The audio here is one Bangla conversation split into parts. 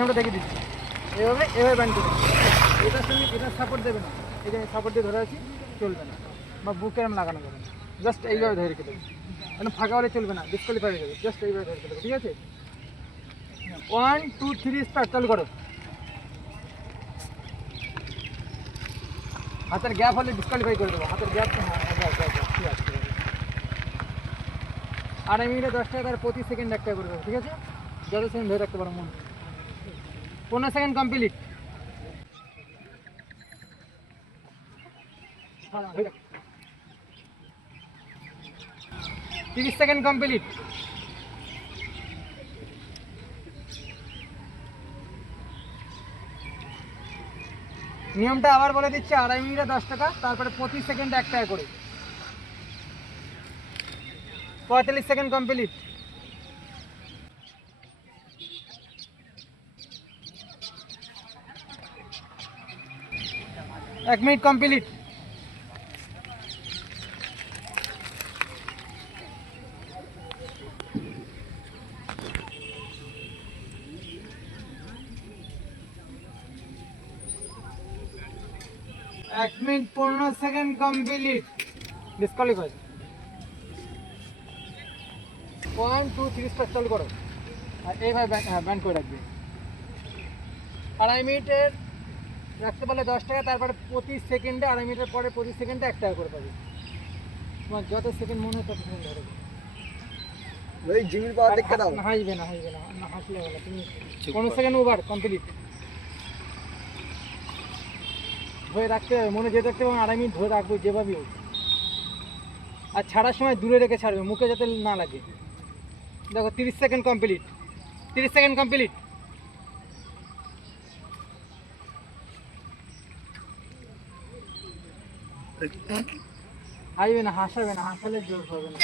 আমরা দেখে দিচ্ছি এভাবে এভাবে ব্যান্ড করে এটার সঙ্গে এটার সাপোর্ট দেবে না, এই যে সাপোর্ট দিয়ে ধরে আছি চলবে না, বা বুকে এরম লাগানো যাবে না, জাস্ট এইভাবে ধরে রেখে দেবে, মানে ফাঁকা হলে চলবে না, ডিসকোয়ালিফাই হয়ে যাবে, জাস্ট এইভাবে ধরে রেখে দেবে। ঠিক আছে, 1 2 3 স্টার্ট, চালু করো। হাতের গ্যাপ হলে ডিসকোয়ালিফাই করে দেবো, হাতের গ্যাপ ঠিক আছে। 2.5 মিনিটে 10 টাকা, তার প্রতি সেকেন্ড 1 টাকা করে দেবো। ঠিক আছে, যত সেকেন্ড ধরে রাখতে পারো মন। 15 সেকেন্ড কমপ্লিট। 30 second complete. নিয়মটা আবার বলে দিচ্ছি, 2.5 মিনিটে 10 টাকা, তারপরে প্রতি সেকেন্ডে 1 টাকা করে। 45 second complete. 1 minute complete. 1 minute 15 second complete. Disqualify. 1 2 3 start, চালু করো। আর এইভাবে ব্যান্ড করে রাখবে। 2.5 মিনিটের রাখতে পারলে 10 টাকা, তারপরে প্রতি সেকেন্ডে 2.5 মিনিটের পরে প্রতি সেকেন্ডে 1 টাকা করে পাবে। তোমার যত সেকেন্ড মনে হয় তত সেকেন্ড ধরে। ওই জিমির পাওয়ার দেখতে দাও। হাসবে না, হাসলে হবে না। তুমি 15 সেকেন্ড ওভার কমপ্লিট। ধরে রাখতে হবে, মনে যেতে রাখতে হবে, 2.5 মিনিট ধরে রাখবো যেভাবেই হোক। আর ছাড়ার সময় দূরে রেখে ছাড়বে, মুখে যাতে না লাগে। দেখো 30 সেকেন্ড কমপ্লিট। 30 second complete. হাসবে না, হাসাবে না, হাসালে জোর হবে না।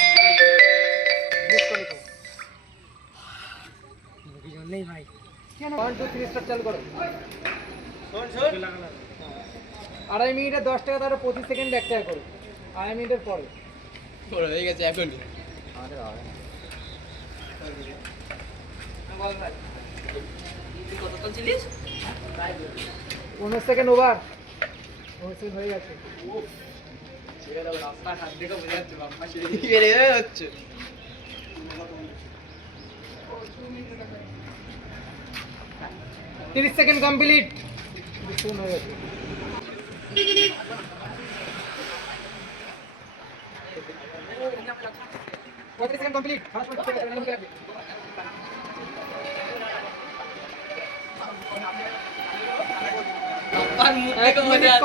নেই ভাই, 1 2 3 স্টার্ট, চালু করো। 2.5 মিনিটে 10 টাকা, তাহলে প্রতি সেকেন্ড 1 টাকা করো। 2.5 মিনিটের পরে হয়ে গেছে এখনই। 15 সেকেন্ড ওভার। 15 সেকেন্ড হয়ে গেছে। রাস্তা হাত দেখে বোঝা যাচ্ছে বাপ্পা হচ্ছে। 30 সেকেন্ড কমপ্লিট। হয়ে গেছে। 35 সেকেন্ড কমপ্লিট।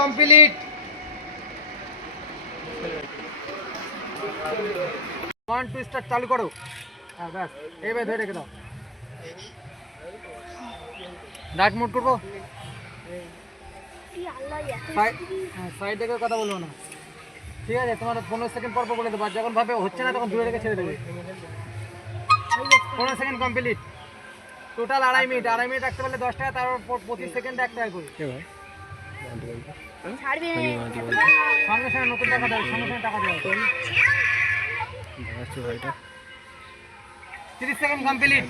কমপ্লিট। 1 2 স্টার্ট, চালু করো। হ্যাঁ ব্যাস, এইভাবে ধরে রেখে দাও। ডার্ক মোড করবো, সাইড থেকে কথা বলবো না। ঠিক আছে, তোমার 15 সেকেন্ড পর বলে দেবো, যখন ভাবে হচ্ছে না তখন দূরে রেখে ছেড়ে দেবে। 15 second complete. Total 2.5 minute. 2.5 minute রাখতে পারলে 10 টাকা, তারপর প্রতি সেকেন্ডে 1 টাকা করে। সঙ্গে সঙ্গে নতুন টাকা দেবে, সঙ্গে সঙ্গে টাকা দেবে। 30 সেকেন্ড কমপ্লিট।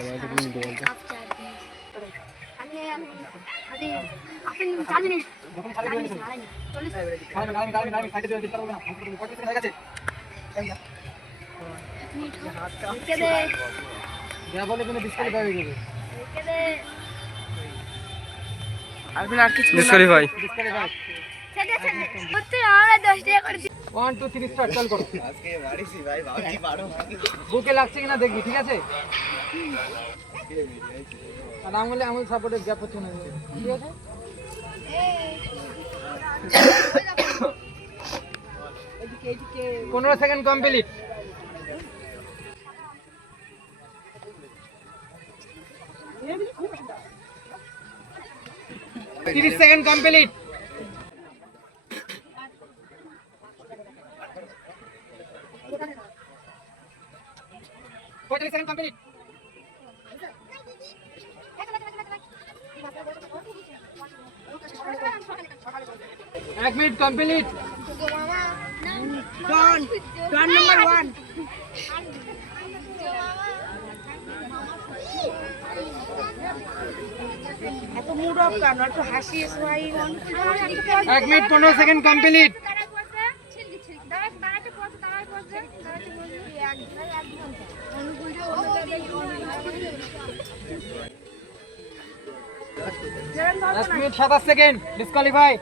বলে কিন্তু ডিসকালিফাই হয়ে যাবে। আর কিছু ডিসকোয়ালিফাই। 1 2 3 স্টার্ট, চালু করো। আজকে বাড়িছি ভাই, ভাবছি পারো। বুকে লাগছে কিনা দেখবি, ঠিক আছে? আর আঙুলে সাপোর্টের গ্যাপ হচ্ছে না, ঠিক আছে? 15 second complete. 30 second complete. 45 second complete. 1 minute complete. Turn number 1. এত মুড অফ কেন একটু হাসি স্মাইল 1 মিনিট 15 সেকেন্ড কমপ্লিট। জেরেন ধরো 10 মিনিট 27 সেকেন্ড ডিসকোয়ালিফাই।